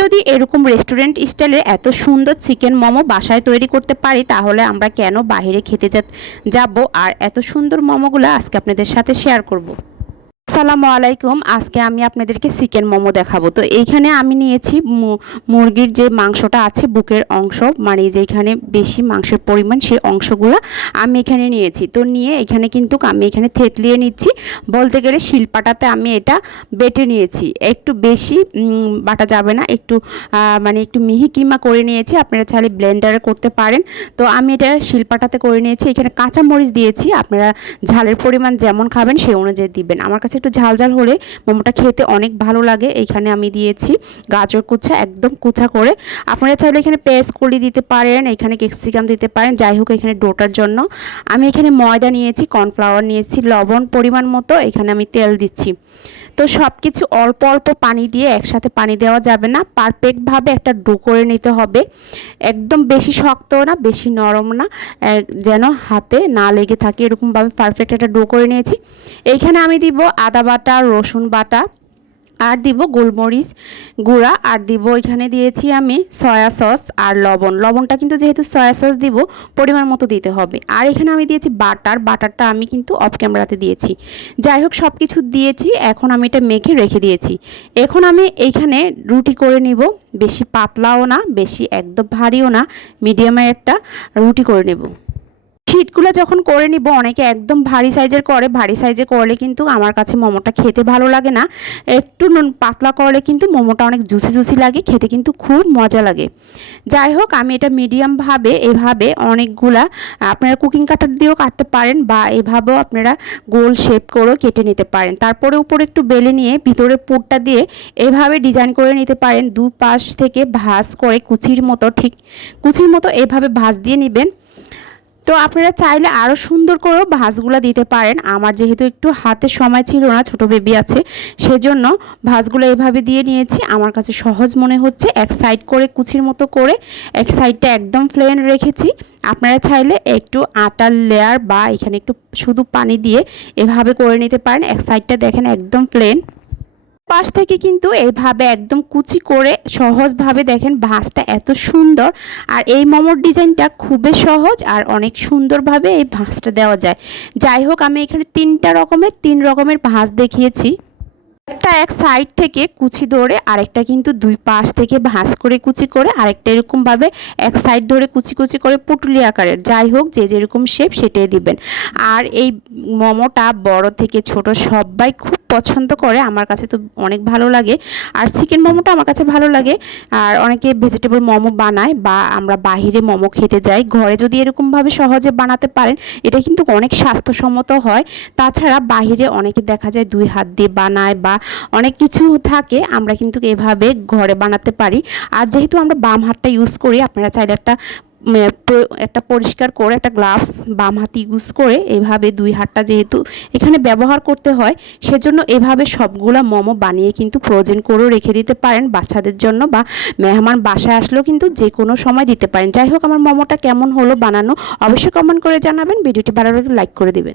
যদি এরকম রেস্টুরেন্ট স্টাইলে এত সুন্দর চিকেন মোমো বাসায় তৈরি করতে পারি, তাহলে আমরা কেন বাহিরে খেতে যাব? আর এত সুন্দর মোমোগুলো আজকে আপনাদের সাথে শেয়ার করব। আসসালামু আলাইকুম। আজকে আমি আপনাদেরকে চিকেন মোমো দেখাবো। তো এইখানে আমি নিয়েছি মুরগির যে মাংসটা আছে বুকের অংশ মানে যেখানে বেশি মাংসের পরিমাণ সেই অংশগুলো আমি এখানে নিয়েছি। তো নিয়ে এখানে কিন্তু আমি এখানে থেতলিয়ে নিচ্ছি। বলতে গেলে শিলপাটাতে আমি এটা বেটে নিয়েছি। একটু বেশি বাটা যাবে না। একটু মানে একটু মিহি কিমা করে নিয়েছি। আপনারা চাইলে ব্লেন্ডারে করতে পারেন। তো আমি এটা শিলপাটাতে করে নিয়েছি। এখানে কাঁচা মরিচ দিয়েছি। আপনারা ঝালের পরিমাণ যেমন খাবেন সেই অনুযায়ী দিবেন। আমার কাছে একটু ঝাল ঝাল হলে মোমোটা খেতে অনেক ভালো লাগে। এইখানে আমি দিয়েছি গাজর কুচা, একদম কুচা করে। আপনারা চাইলে এখানে পেস্ট কলি দিতে পারেন, এখানে ক্যাপসিকাম দিতে পারেন, যাই হোক এখানে ডোটার জন্য। আমি এখানে ময়দা নিয়েছি, কর্নফ্লাওয়ার নিয়েছি, লবণ পরিমাণ মতো, এখানে আমি তেল দিচ্ছি। তো সব কিছু অল্প অল্প পানি দিয়ে একসাথে পানি দেওয়া যাবে না। পারফেক্টভাবে একটা ডো করে নিতে হবে। একদম বেশি শক্ত না, বেশি নরম না। যেন হাতে না লেগে থাকে। এরকমভাবে পারফেক্ট একটা ডো করে নিয়েছি। এইখানে আমি দিব আদা বাটা, রসুন বাটা। আর দিব গোলমরিচ গুঁড়া, আর দিব এখানে দিয়েছি আমি সয়া সস আর লবণ। লবণটা কিন্তু যেহেতু সয়া সস দিব, পরিমাণ মতো দিতে হবে। আর এখানে আমি দিয়েছি বাটার, বাটারটা আমি কিন্তু অফ ক্যামেরাতে দিয়েছি। যাই হোক সব কিছু দিয়েছি, এখন আমি এটা মেখে রেখে দিয়েছি। এখন আমি এইখানে রুটি করে নিব, বেশি পাতলাও না, বেশি একদম ভারীও না মিডিয়ামের একটা রুটি করে নেব। শিটগুলো যখন করে নিব, অনেকে একদম ভারী সাইজের করে, ভারী সাইজে করলে কিন্তু আমার কাছে মোমোটা খেতে ভালো লাগে না। একটু নুন- পাতলা করলে কিন্তু মোমোটা অনেক জুসি জুসি লাগে, খেতে কিন্তু খুব মজা লাগে। যাই হোক, আমি এটা মিডিয়ামভাবে এভাবে অনেকগুলা, আপনারা কুকিং কাটার দিয়েও কাটতে পারেন বা এভাবেও আপনারা গোল শেপ করেও কেটে নিতে পারেন। তারপরে উপরে একটু বেলে নিয়ে ভিতরে পুরটা দিয়ে এভাবে ডিজাইন করে নিতে পারেন। দু পাশ থেকে ভাঁজ করে কুচির মতো ঠিক, কুচির মতো এভাবে ভাঁজ দিয়ে নেবেন। তো আপনারা চাইলে আরও সুন্দর করেও ভাঁজগুলো দিতে পারেন। আমার যেহেতু একটু হাতে সময় ছিল না, ছোট বেবি আছে, সেজন্য ভাঁজগুলো এভাবে দিয়ে নিয়েছি। আমার কাছে সহজ মনে হচ্ছে, এক সাইড করে কুচির মতো করে এক সাইডটা একদম প্লেন রেখেছি। আপনারা চাইলে একটু আটার লেয়ার বা এখানে একটু শুধু পানি দিয়ে এভাবে করে নিতে পারেন। এক সাইডটা দেখেন একদম প্লেন পাশ থেকে কিন্তু এইভাবে একদম কুচি করে সহজভাবে দেখেন ভাঁজটা এত সুন্দর। আর এই মোমোর ডিজাইনটা খুবই সহজ আর অনেক সুন্দরভাবে এই ভাঁজটা দেওয়া যায়। যাই হোক, আমি এখানে তিনটা রকমের, তিন রকমের ভাঁজ দেখিয়েছি। একটা এক সাইড থেকে কুচি ধরে আরেকটা কিন্তু দুই পাশ থেকে ভাঁজ করে কুচি করে আরেকটা এরকমভাবে এক সাইড ধরে কুচি কুচি করে পুটুলি আকারের, যাই হোক যে যেরকম শেপ সেটাই দিবেন। আর এই মোমোটা বড় থেকে ছোট সবাই খুব পছন্দ করে, আমার কাছে তো অনেক ভালো লাগে। আর চিকেন মোমোটা আমার কাছে ভালো লাগে। আর অনেকে ভেজিটেবল মোমো বানায় বা আমরা বাহিরে মোমো খেতে যাই, ঘরে যদি এরকমভাবে সহজে বানাতে পারেন, এটা কিন্তু অনেক স্বাস্থ্যসম্মত হয়। তাছাড়া বাহিরে অনেকে দেখা যায় দুই হাত দিয়ে বানায় বা অনেক কিছু থাকে, আমরা কিন্তু এভাবে ঘরে বানাতে পারি। আর যেহেতু আমরা বাম হাতটা ইউজ করি, আপনারা চাইলে একটা একটা পরিষ্কার করে, একটা গ্লাভস বাম হাতে ইউজ করে এভাবে দুই হাতটা যেহেতু এখানে ব্যবহার করতে হয়, সেজন্য এভাবে সবগুলা মোমো বানিয়ে কিন্তু ফ্রোজেন করেও রেখে দিতে পারেন বাচ্চাদের জন্য বা মেহমান বাসায় আসলেও কিন্তু যে কোনো সময় দিতে পারেন। যাই হোক, আমার মোমোটা কেমন হলো বানানো অবশ্যই কমেন্ট করে জানাবেন। ভিডিওটি ভালো লাগলে লাইক করে দেবেন।